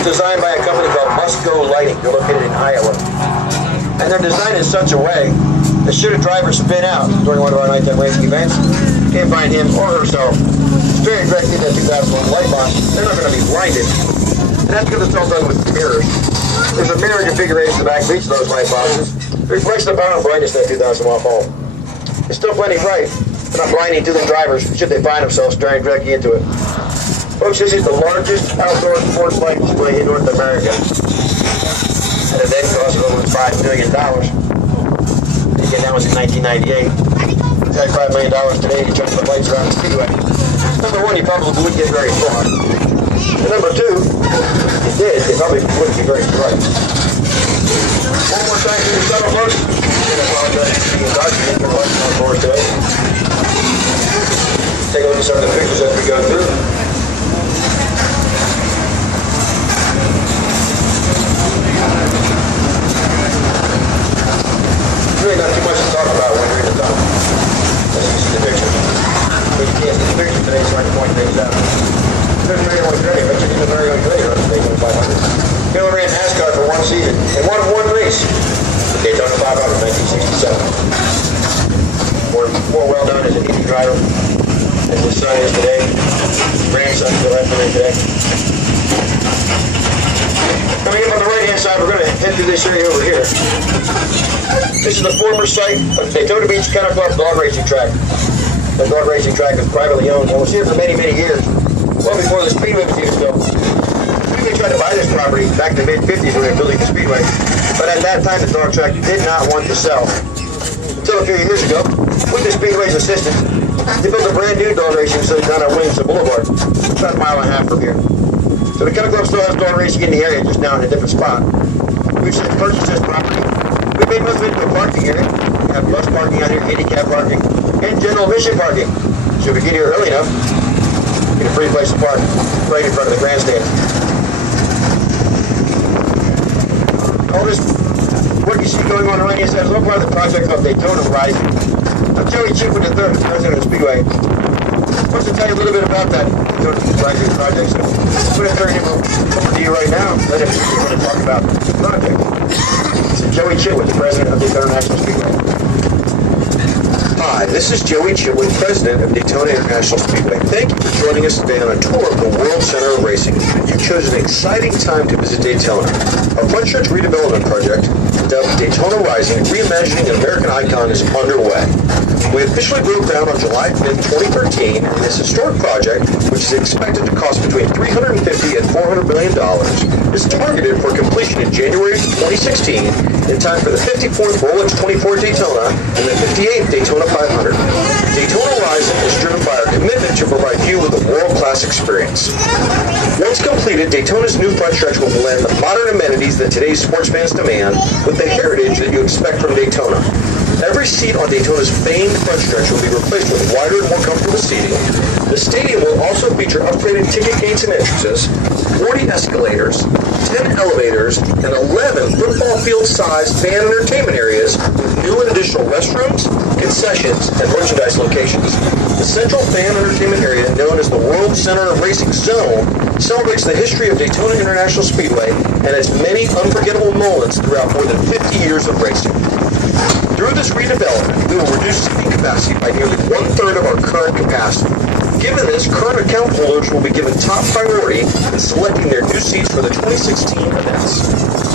was designed by a company called Musco Lighting. They're located in Iowa. And they're designed in such a way that should a driver spin out during one of our nighttime racing events, can't find him or herself staring directly at that 2001 light box, they're not going to be blinded. And that's because it's all done with mirrors. There's a mirror configuration in the back of each of those light boxes. It reflects the power and brightness of that 2000 watt bulb. It's still plenty bright, but not blinding to the drivers should they find themselves staring directly into it. Folks, this is the largest outdoor sports light display in North America. At a then cost of over $5 million. Again, that was in 1998. It's like $5 million today to try to put lights around the speedway. Number one, you probably wouldn't get very far. And number two, if you did, they probably wouldn't be very bright. One more time for the shuttle, folks. I apologize for being dark. You didn't get lights on board today. Take a look at some of the pictures as we go through. Really not too much to talk about when you're in the tunnel. As you see the picture. But you can't see the picture today, so I can point things out. There's very much great. I took you to very good today on the Daytona 500. Miller ran Nascar for one season and won one race. The Daytona 500 in 1967. More well known as an Indy driver as his son is today. Grandson still has to today. Coming up on the right-hand side, we're going to head through this area over here. This is the former site of the Daytona Beach Kennel Club dog racing track. The dog racing track is privately owned and was here for many, many years. Well before the Speedway was even built. Speedway tried to buy this property back in the mid-50s when they were building the Speedway. But at that time, the dog track did not want to sell. Until a few years ago, with the Speedway's assistance, they built a brand new dog racing facility down at Williamson Boulevard, about a mile and a half from here. So the Kennel Club still has dog racing in the area, just now in a different spot. We've since purchased this property. We made most of it into a parking area. We have bus parking out here, handicap parking, and general admission parking. So if we get here early enough, get a free place to park right in front of the grandstand. All this, what you see going on right here, is a little part of the project called Daytona Rising. I'm Joey Chipwood III, the president of Speedway. I want to tell you a little bit about that Daytona Rising project. So I'm going to turn him over to you right now. Let him talk about the project. Joey Chitwood, the president of Daytona International Speedway. Hi, this is Joey Chitwood, president of Daytona International Speedway. Thank you for joining us today on a tour of the World Center of Racing. You chose an exciting time to visit Daytona. Our front stretch redevelopment project, dubbed Daytona Rising, reimagining an American icon, is underway. We officially broke ground on July 5th, 2013, and this historic project, which is expected to cost between $350 and $400 million, is targeted for completion in January 2016 in time for the 54th Rolex 24 Daytona and the 58th Daytona 500. Daytona Rising is driven by our commitment to provide you with a world-class experience. Once completed, Daytona's new front stretch will blend the modern amenities that today's sports fans demand with the heritage that you expect from Daytona. Every seat on Daytona's famed front stretch will be replaced with wider and more comfortable seating. The stadium will also feature upgraded ticket gates and entrances, 40 escalators, 10 elevators, and 11 football field-sized fan entertainment areas with new and additional restrooms, concessions, and merchandise locations. The central fan entertainment area, known as the World Center of Racing Zone, celebrates the history of Daytona International Speedway and its many unforgettable moments throughout more than 50 years of racing. Through this redevelopment, we will reduce seating capacity by nearly one-third of our current capacity. Given this, current account holders will be given top priority in selecting their new seats for the 2016 events.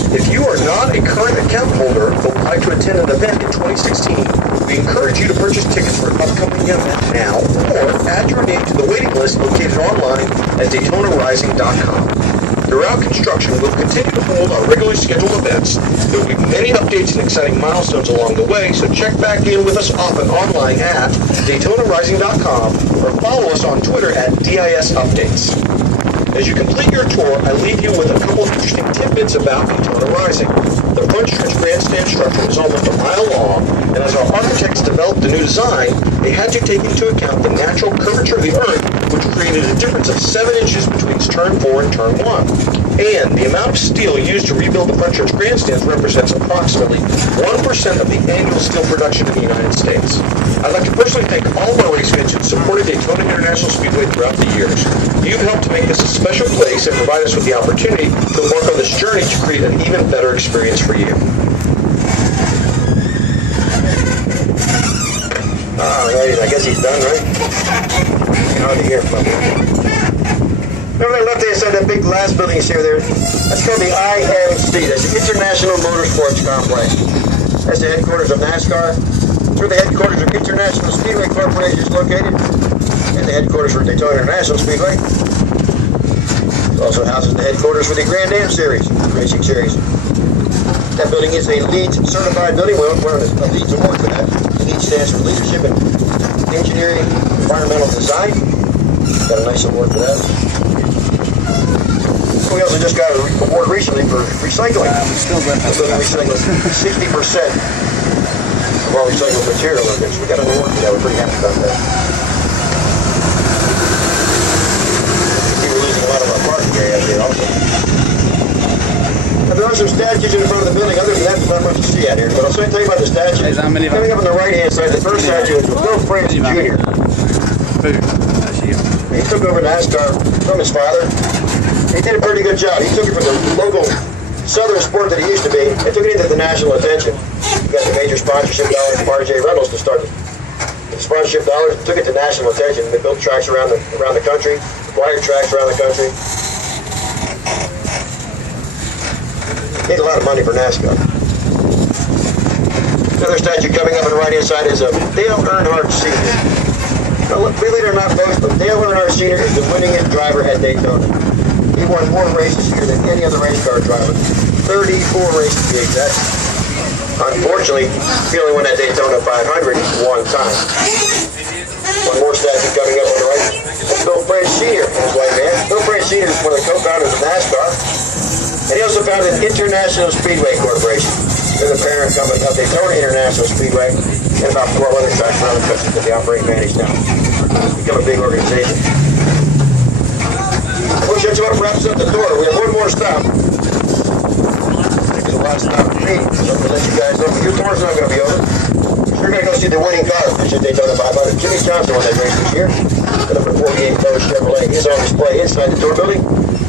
If you are not a current account holder but would like to attend an event in 2016, we encourage you to purchase tickets for an upcoming event now or add your name to the waiting list located online at DaytonaRising.com. Throughout construction, we'll continue to hold our regularly scheduled events. There will be many updates and exciting milestones along the way, so check back in with us often online at DaytonaRising.com or follow us on Twitter at DISUpdates. As you complete your tour, I leave you with a couple of interesting tidbits about Daytona Rising. The front stretch grandstand structure is almost a mile long, and as our architects developed the new design, they had to take into account the natural curvature of the Earth, which created a difference of 7 inches between turn 4 and turn 1. And the amount of steel used to rebuild the front church grandstands represents approximately 1% of the annual steel production in the United States. I'd like to personally thank all of our race fans who supported Daytona International Speedway throughout the years. You've helped to make this a special place and provide us with the opportunity to embark on this journey to create an even better experience for you. Alrighty, I guess he's done, right? Hard to hear from him. Remember that left-hand side, that big glass building you see over there? That's called the IMC. That's the International Motorsports Complex. That's the headquarters of Nascar. It's where the headquarters of International Speedway Corporation is located. And the headquarters for Daytona International Speedway. It also houses the headquarters for the Grand Am Series, racing series. That building is a LEED certified building. We're a LEED award for that. LEED stands for Leadership in Engineering, Environmental Design. Got a nice award for that. We also just got an award recently for recycling. The building recycles 60% of all recycled material. So we got an award for that. We're pretty happy about that. We're losing a lot of our parking area out there also. Now, there are some statues in front of the building. Other than that, there's not much to see out here. But I'll tell you about the statues. Coming up on the right-hand side, the first statue is Bill France Jr. He took over NASCAR from his father. He did a pretty good job. He took it from the local southern sport that he used to be and took it into the national attention. He got the major sponsorship dollars from R.J. Reynolds to start the sponsorship dollars, took it to national attention. They built tracks around the country, acquired tracks around the country. Made a lot of money for NASCAR. Another statue coming up on the right-hand side is Dale Earnhardt Sr. Now, believe it or not, folks, but Dale Earnhardt Sr. is the winningest driver at Daytona. He won more races here than any other race car driver. 34 races to be exact. Unfortunately, he only won that Daytona 500 one time. One more statue coming up on the right. That's Bill France Sr. and his wife, man. Bill France Sr. is one of the co-founders of NASCAR. And he also founded International Speedway Corporation. They're the parent company of Daytona International Speedway and about 12 other tracks around the country that they operate and manage now. It's become a big organization. Well, that's what wraps up the tour. We have one more stop. There's a lot of stop for me, so I'm going to let you guys know. Your tour's not going to be over. We're going to go see the winning car, which is Daytona 500. Jimmy Johnson won that race this year. The number 48 Chevrolet is on display inside the tour building.